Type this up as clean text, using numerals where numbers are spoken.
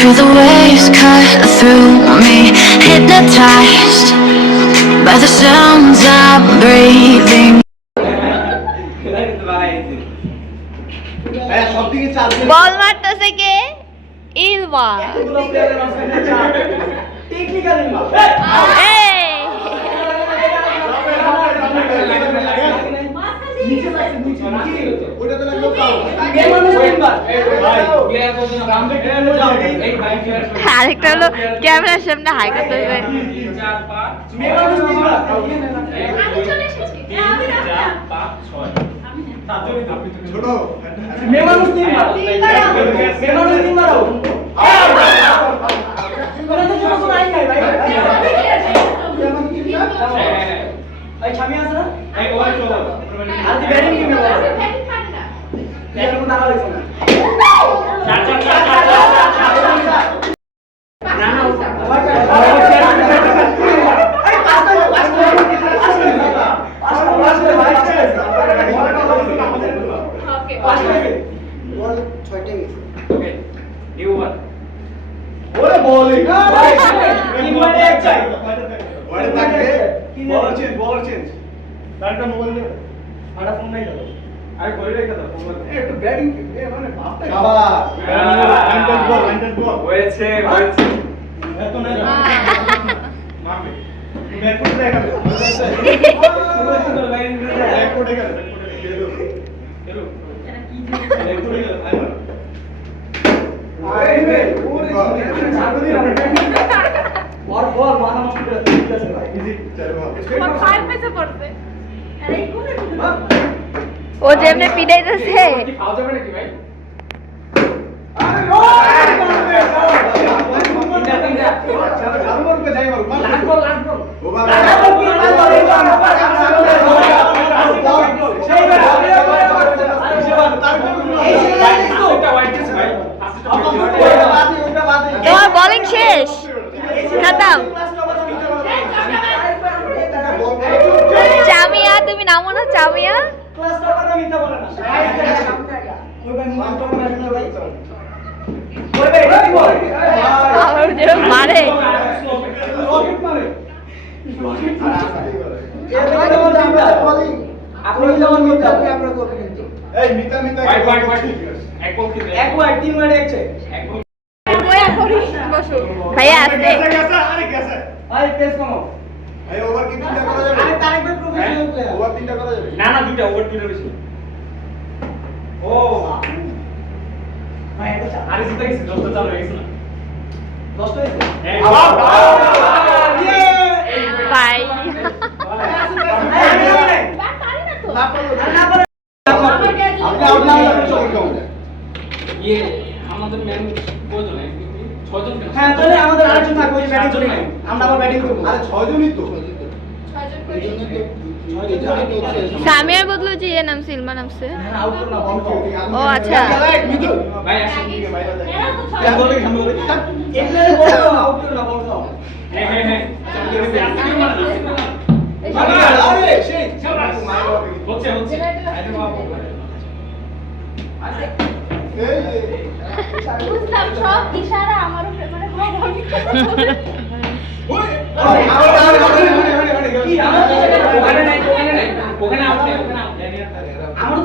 Feel the waves cut through me, hypnotized by the sounds I'm breathing. বল মারতেছে কে? ইলমা। আরেকটা হলো ক্যামেরার সামনে হাই করতে হবে। ও যেমনে পিটাইতেছে তোমার বোলিং শেষ খতম চামিয়া তুমি নামো না চামিয়া মারে ভাইয়া আসতে না না দুইটা ওভার দুইটা বেশি ও ভাই আরে জিতে গেছে 10টা চালু হয়ে গেছে না 10টা হয়েছে বাই আমাদের ম্যাম কয়জন 6জন হ্যাঁ তাহলে আমাদের আরেকজন থাকবে ওই ব্যাটিং জন্য আমরা আবার ব্যাটিং করব আরে 6জনই তো সামিয়ার বদলে যে নাম সিলমা নামছে আউট করো না বন্ধ ও আচ্ছা ভাই আসেন কেন বলবে সামনে বলবে এমনি বলো আউট করো না বন্ধ হ্যাঁ হ্যাঁ হ্যাঁ আরে সেই হচ্ছে হচ্ছে বুঝলাম সব ইশারা আমার উপরে মানে ওখানে নাই ওখানে নাই ওখানে আপনি ওখানে আপনি